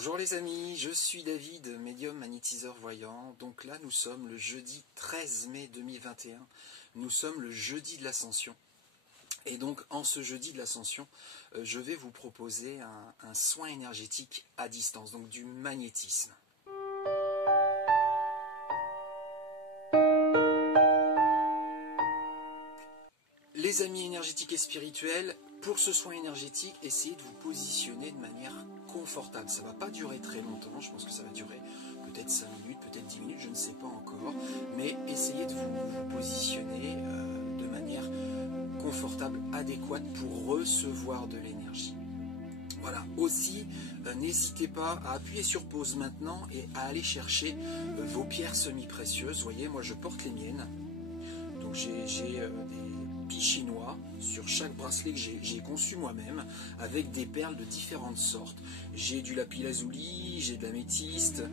Bonjour les amis, je suis David, médium magnétiseur voyant. Donc là nous sommes le jeudi 13 mai 2021, nous sommes le jeudi de l'ascension. Et donc en ce jeudi de l'ascension, je vais vous proposer un soin énergétique à distance, donc du magnétisme. Les amis énergétiques et spirituels, pour ce soin énergétique, essayez de vous positionner de manière confortable. Ça ne va pas durer très longtemps, je pense que ça va durer peut-être 5 minutes, peut-être 10 minutes, je ne sais pas encore. Mais essayez de vous positionner de manière confortable, adéquate pour recevoir de l'énergie. Voilà, aussi, n'hésitez pas à appuyer sur pause maintenant et à aller chercher vos pierres semi-précieuses. Vous voyez, moi je porte les miennes. Donc j'ai des pis chinois sur chaque bracelet que j'ai conçu moi-même, avec des perles de différentes sortes. J'ai du lapis-lazuli, j'ai de l'améthyste,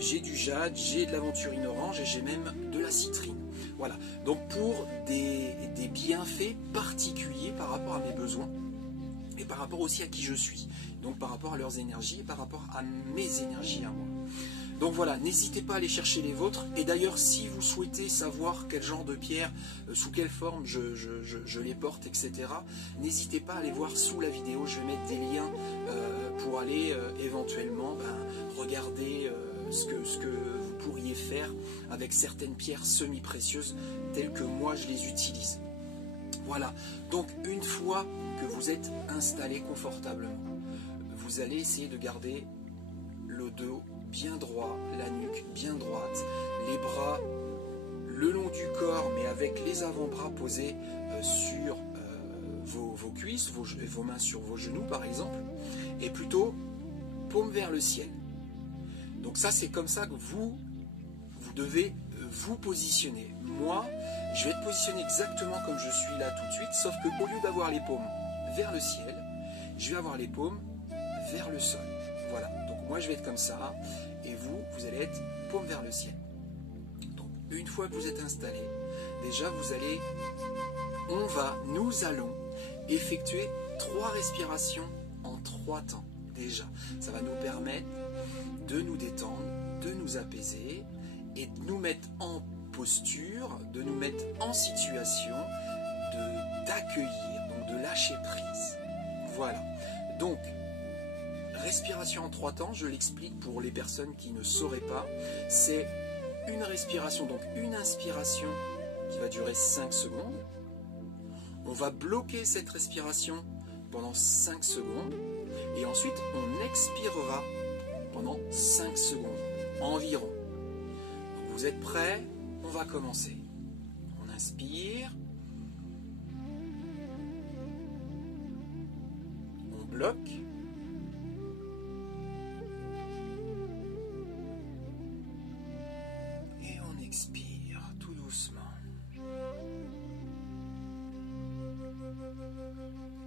j'ai du jade, j'ai de l'aventurine orange et j'ai même de la citrine. Voilà, donc pour des bienfaits particuliers par rapport à mes besoins et par rapport aussi à qui je suis. Donc par rapport à leurs énergies et par rapport à mes énergies à moi. Donc voilà, n'hésitez pas à aller chercher les vôtres. Et d'ailleurs, si vous souhaitez savoir quel genre de pierre, sous quelle forme je les porte, etc., n'hésitez pas à aller voir sous la vidéo. Je vais mettre des liens pour aller éventuellement regarder ce que vous pourriez faire avec certaines pierres semi-précieuses telles que moi je les utilise. Voilà, donc une fois que vous êtes installé confortablement, vous allez essayer de garder le dos bien droit, la nuque bien droite, les bras le long du corps, mais avec les avant-bras posés sur vos cuisses, vos mains sur vos genoux par exemple, et plutôt paume vers le ciel. Donc ça, c'est comme ça que vous devez vous positionner. Moi, je vais être positionné exactement comme je suis là tout de suite, sauf qu'au lieu d'avoir les paumes vers le ciel, je vais avoir les paumes vers le sol. Voilà, donc moi je vais être comme ça, et vous allez être paume vers le ciel. Donc une fois que vous êtes installé, déjà nous allons effectuer 3 respirations en 3 temps. Déjà, ça va nous permettre de nous détendre, de nous apaiser, et de nous mettre en posture, de nous mettre en situation d'accueillir, donc de lâcher prise. Voilà, donc respiration en 3 temps, je l'explique pour les personnes qui ne sauraient pas. C'est une respiration, donc une inspiration qui va durer 5 secondes. On va bloquer cette respiration pendant 5 secondes. Et ensuite, on expirera pendant 5 secondes environ. Donc vous êtes prêts? On va commencer. On inspire. On bloque. Expire tout doucement.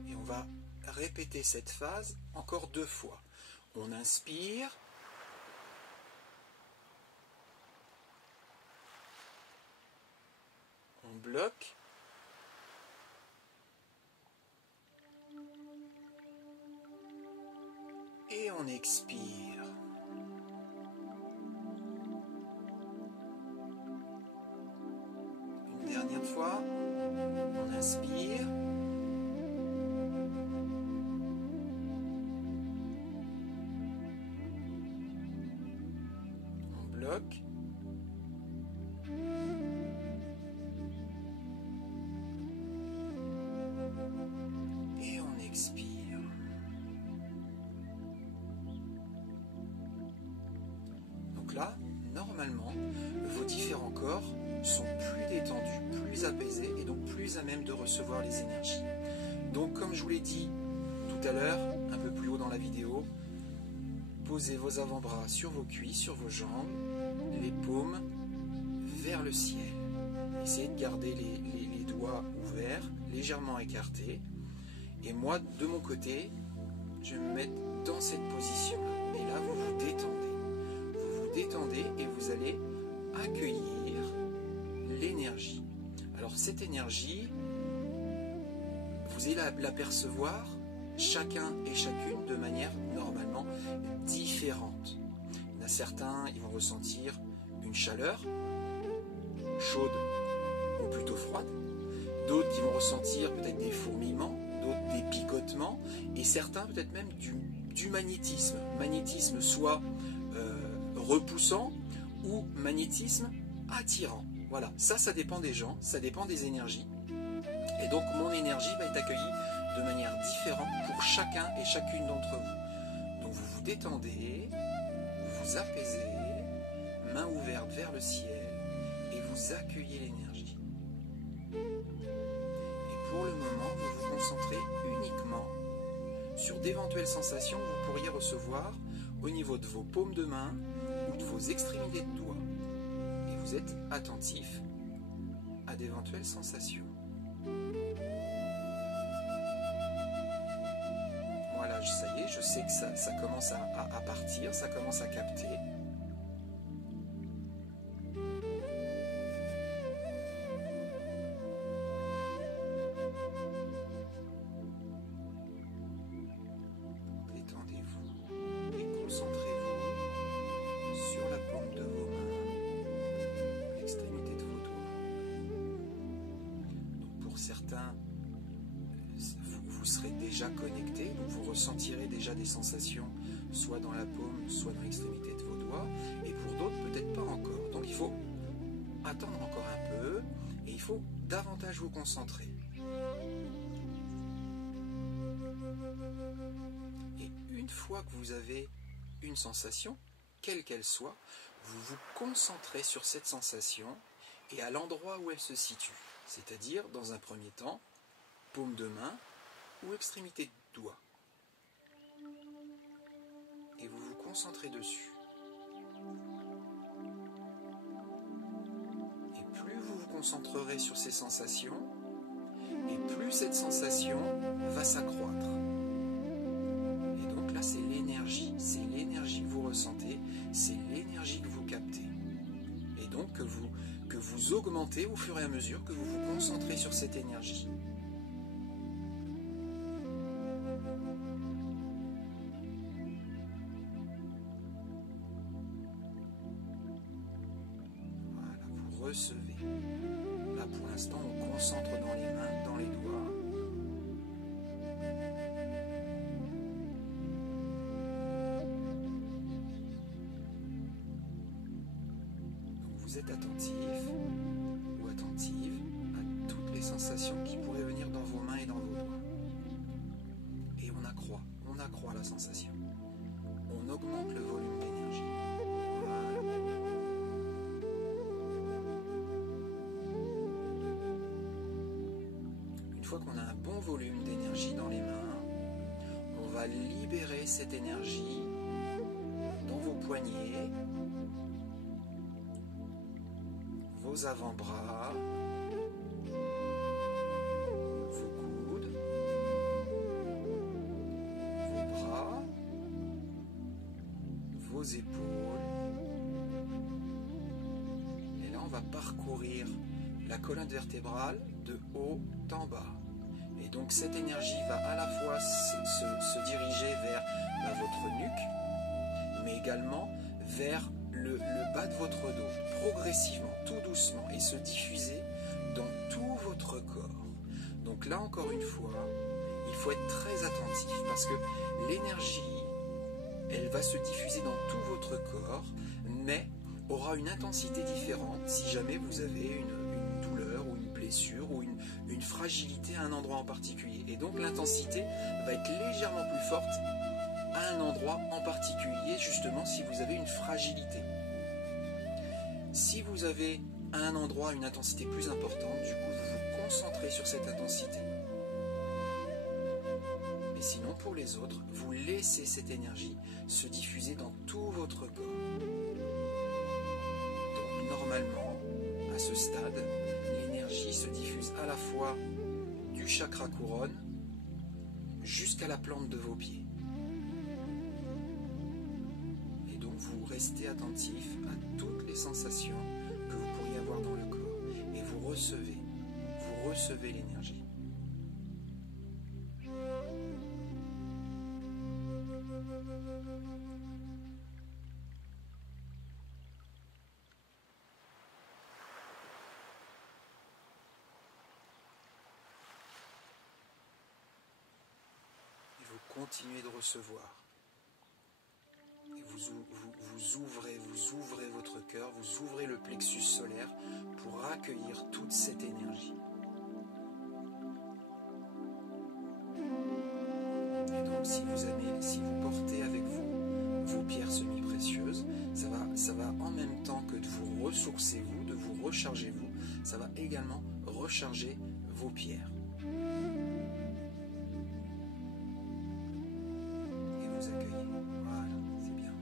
Et on va répéter cette phase encore 2 fois. On inspire. On bloque. Et on expire. Dernière fois, on inspire. On bloque. Et on expire. Donc là, normalement, vos différents corps sont plus détendus, plus apaisés et donc plus à même de recevoir les énergies. Donc comme je vous l'ai dit tout à l'heure, un peu plus haut dans la vidéo, posez vos avant-bras sur vos cuisses, sur vos jambes, les paumes vers le ciel. Essayez de garder les doigts ouverts, légèrement écartés. Et moi, de mon côté, je vais me mettre dans cette position-là. Et là, vous vous détendez. Vous vous détendez et vous allez accueillir l'énergie. Alors cette énergie, vous allez l'apercevoir chacun et chacune de manière normalement différente. Il y en a certains, ils vont ressentir une chaleur chaude ou plutôt froide. D'autres qui vont ressentir peut-être des fourmillements, d'autres des picotements, et certains peut-être même du magnétisme. Magnétisme soit repoussant ou magnétisme attirant. Voilà, ça dépend des gens, ça dépend des énergies. Et donc mon énergie va être accueillie de manière différente pour chacun et chacune d'entre vous. Donc vous vous détendez, vous vous apaisez, main ouverte vers le ciel, et vous accueillez l'énergie. Et pour le moment, vous vous concentrez uniquement sur d'éventuelles sensations que vous pourriez recevoir au niveau de vos paumes de main ou de vos extrémités de doigts. Et vous êtes attentif à d'éventuelles sensations. Voilà, ça y est, je sais que ça commence à partir, ça commence à capter. Détendez-vous et concentrez-vous sur la paume de vos mains, l'extrémité de vos doigts. Donc pour certains, vous serez déjà connecté, donc vous ressentirez déjà des sensations, soit dans la paume, soit dans l'extrémité de vos doigts, et pour d'autres, peut-être pas encore. Donc il faut attendre encore un peu, et il faut davantage vous concentrer. Et une fois que vous avez une sensation, quelle qu'elle soit, vous vous concentrez sur cette sensation, et à l'endroit où elle se situe. C'est-à-dire, dans un premier temps, paume de main, ou extrémité de doigt. Et vous vous concentrez dessus. Et plus vous vous concentrerez sur ces sensations, et plus cette sensation va s'accroître. Et donc là, c'est l'énergie que vous ressentez, c'est l'énergie que vous captez. Et donc que vous augmentez au fur et à mesure que vous vous concentrez sur cette énergie. Recevez. Là pour l'instant on concentre dans les mains, dans les doigts. Donc vous êtes attentif ou attentive à toutes les sensations qui pourraient venir dans vos mains et dans vos doigts. Et on accroît la sensation. On augmente le volume d'énergie. Une fois qu'on a un bon volume d'énergie dans les mains, on va libérer cette énergie dans vos poignets, vos avant-bras, vos coudes, vos bras, vos épaules. Et là, on va parcourir la colonne vertébrale de haut en bas. Et donc cette énergie va à la fois se diriger vers votre nuque, mais également vers le bas de votre dos, progressivement, tout doucement, et se diffuser dans tout votre corps. Donc là encore une fois, il faut être très attentif, parce que l'énergie, elle va se diffuser dans tout votre corps, mais aura une intensité différente si jamais vous avez une douleur ou une blessure ou une fragilité à un endroit en particulier. Et donc l'intensité va être légèrement plus forte à un endroit en particulier, justement si vous avez une fragilité. Si vous avez à un endroit une intensité plus importante, du coup vous vous concentrez sur cette intensité. Mais sinon pour les autres, vous laissez cette énergie se diffuser dans tout votre corps. Donc normalement, à ce stade, l'énergie se diffuse à la fois du chakra couronne jusqu'à la plante de vos pieds. Et donc vous restez attentif à toutes les sensations que vous pourriez avoir dans le corps. Et vous recevez l'énergie. continuez de recevoir. Et vous ouvrez votre cœur, vous ouvrez le plexus solaire pour accueillir toute cette énergie. Et donc si vous portez avec vous vos pierres semi-précieuses, ça va en même temps que de vous ressourcer vous, de vous recharger vous, ça va également recharger vos pierres. Et vous accueillez. Voilà, c'est bien.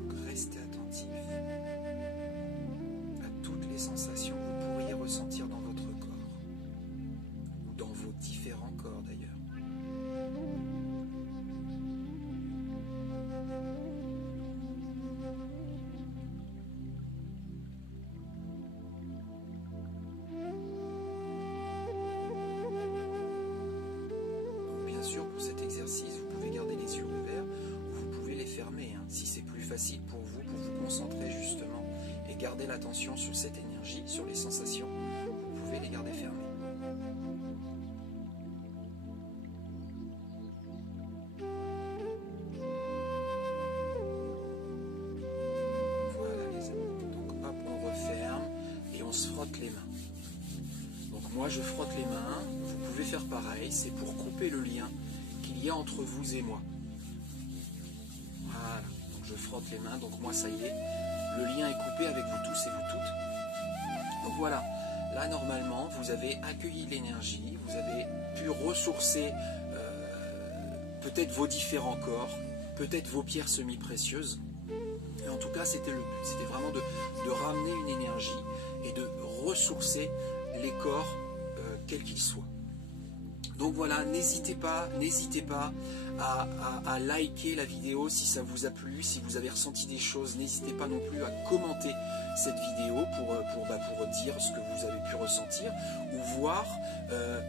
Donc restez attentif à toutes les sensations que vous pourriez ressentir dans votre corps, ou dans vos différents corps d'ailleurs. Pour cet exercice, vous pouvez garder les yeux ouverts ou vous pouvez les fermer, hein, si c'est plus facile pour vous concentrer justement et garder l'attention sur cette énergie, sur les sensations, vous pouvez les garder fermés. Voilà les amis, donc hop, on referme et on se frotte les mains. Donc moi je frotte les mains, vous pouvez faire pareil, c'est pour couper le lien qu'il y a entre vous et moi. Voilà, donc je frotte les mains, donc moi ça y est, le lien est coupé avec vous tous et vous toutes. Donc voilà, là normalement vous avez accueilli l'énergie, vous avez pu ressourcer peut-être vos différents corps, peut-être vos pierres semi-précieuses. Et en tout cas c'était le but, c'était vraiment de ramener une énergie et de ressourcer les corps quels qu'ils soient. Donc voilà, n'hésitez pas à liker la vidéo si ça vous a plu, si vous avez ressenti des choses, n'hésitez pas non plus à commenter cette vidéo pour dire ce que vous avez pu ressentir, ou voir,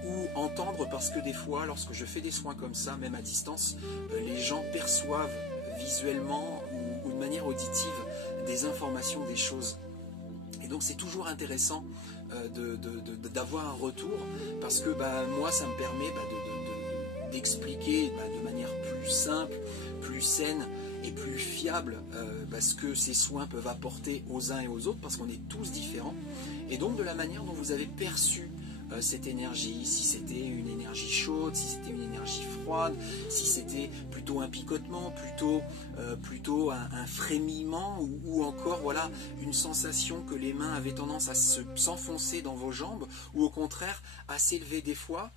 ou entendre, parce que des fois, lorsque je fais des soins comme ça, même à distance, les gens perçoivent visuellement ou de manière auditive des informations, des choses. Et donc c'est toujours intéressant d'avoir un retour, parce que moi ça me permet d'expliquer de manière plus simple, plus saine et plus fiable ce que ces soins peuvent apporter aux uns et aux autres, parce qu'on est tous différents, et donc de la manière dont vous avez perçu cette énergie, si c'était une énergie chaude, si c'était une énergie froide, si c'était plutôt un picotement, plutôt un frémillement, ou encore voilà une sensation que les mains avaient tendance à s'enfoncer dans vos jambes, ou au contraire à s'élever des fois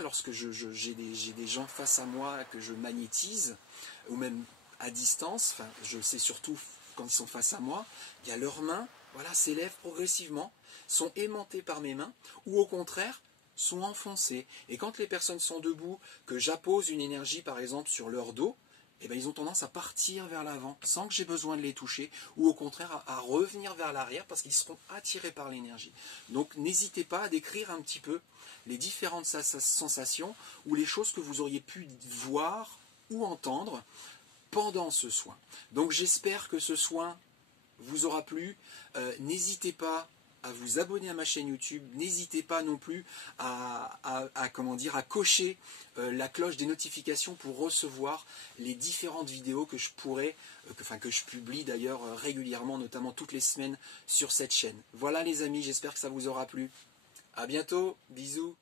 lorsque j'ai des gens face à moi que je magnétise, ou même à distance, enfin je sais surtout quand ils sont face à moi, bien leurs mains s'élèvent progressivement, sont aimantées par mes mains, ou au contraire sont enfoncées. Et quand les personnes sont debout, que j'appose une énergie par exemple sur leur dos, ils ont tendance à partir vers l'avant sans que j'ai besoin de les toucher, ou au contraire à revenir vers l'arrière parce qu'ils seront attirés par l'énergie. Donc n'hésitez pas à décrire un petit peu les différentes sensations ou les choses que vous auriez pu voir ou entendre pendant ce soin. Donc j'espère que ce soin vous aura plu. N'hésitez pas à vous abonner à ma chaîne YouTube, n'hésitez pas non plus à cocher la cloche des notifications pour recevoir les différentes vidéos que je publie d'ailleurs régulièrement, notamment toutes les semaines sur cette chaîne. Voilà les amis, j'espère que ça vous aura plu. À bientôt, bisous.